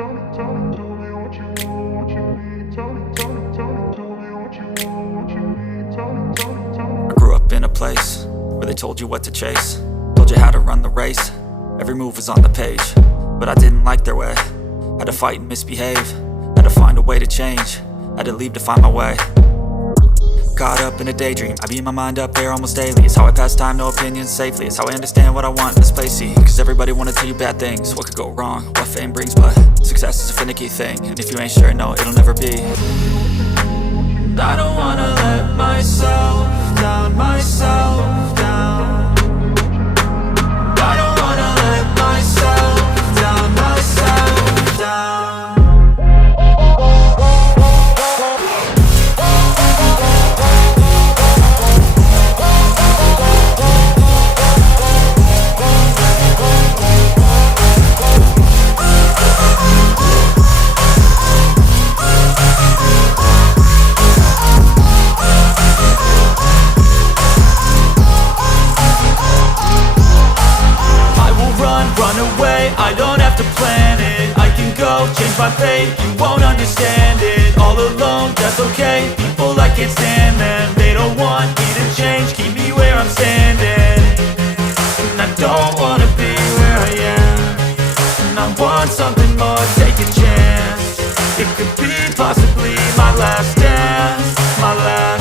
I grew up in a place where they told you what to chase, told you how to run the race. Every move was on the page, but I didn't like their way. Had to fight and misbehave, had to find a way to change, had to leave to find my way. Caught up in a daydream, I beat my mind up there almost daily. It's how I pass time, no opinions safely. It's how I understand what I want in this place, see. Cause everybody wanna tell you bad things, what could go wrong, what fame brings. But success is a finicky thing, and if you ain't sure, no, it'll never be. I don't wanna let myself down, myself down. I don't wanna let myself down, myself down. Run away, I don't have to plan it. I can go, change my fate, you won't understand it. All alone, that's okay, people I can't stand them. They don't want me to change, keep me where I'm standing. And I don't wanna be where I am, and I want something more, take a chance. It could be possibly my last dance, my last